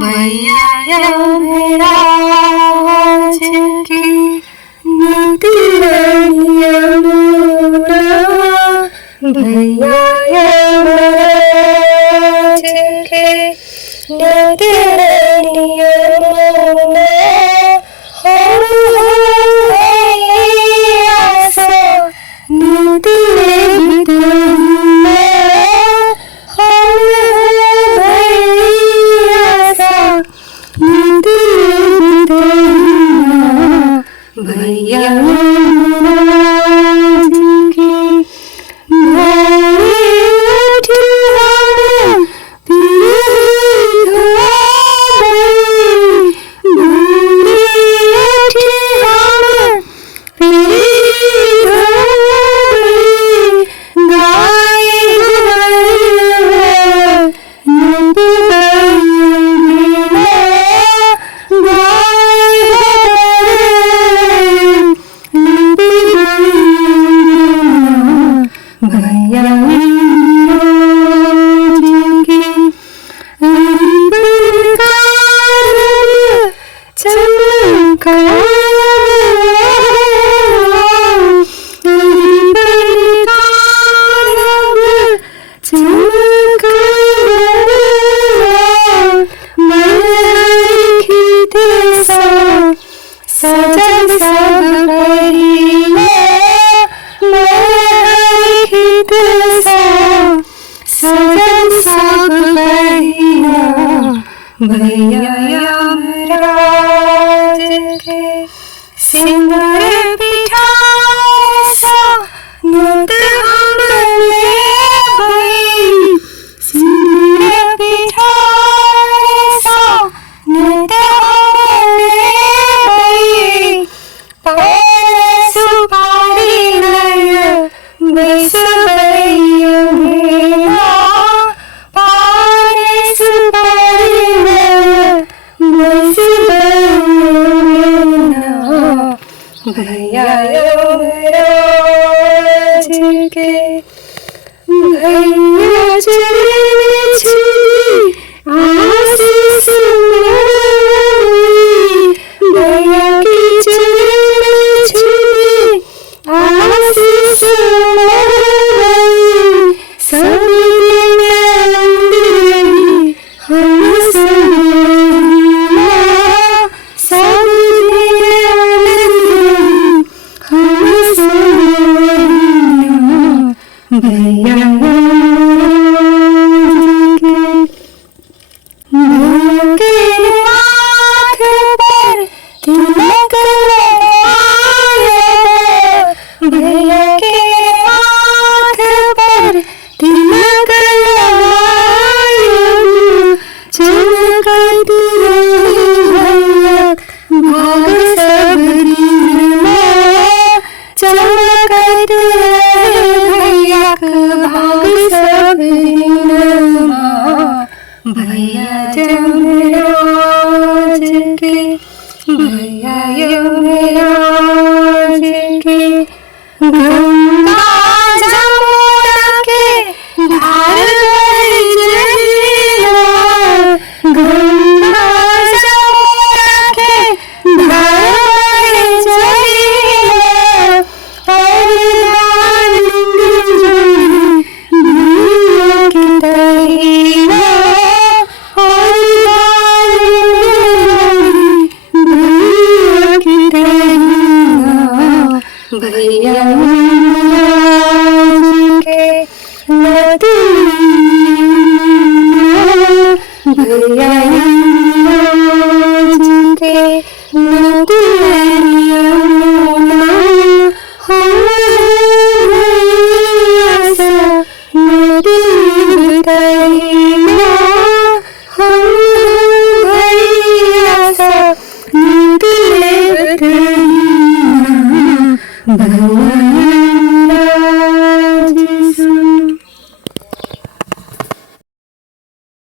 भैया यमराज की नदिया मोरा, भैया यमराज के नदिया मोरा, हम भैया सा नदिया भैया भैया यमराज के सिंदूर बिठाए सा नूत हमने भई, सिंदूर बिठाए सा नूत हमने भई, पान सुपारी लय बैस भैया मेरा, पान सुपारी भैया यमराज के भैया चरण छुई आशीष मांगी, भैया की चरण छुई आशीष मांगी, सब दिन अंदरी हम सब भैया के माथ पर तिलक लगाया, भैया के माथ पर तिलक लगाया, चमकती रही भैया भाग सब दिन में, चमकती भाग सब दिन भैया यमराज के, भैया यमराज के गंगा जमुना के धार बह जहिया, गंगा जमुना के धार बह जहिया, और भैया यमराज के नदिया, भैया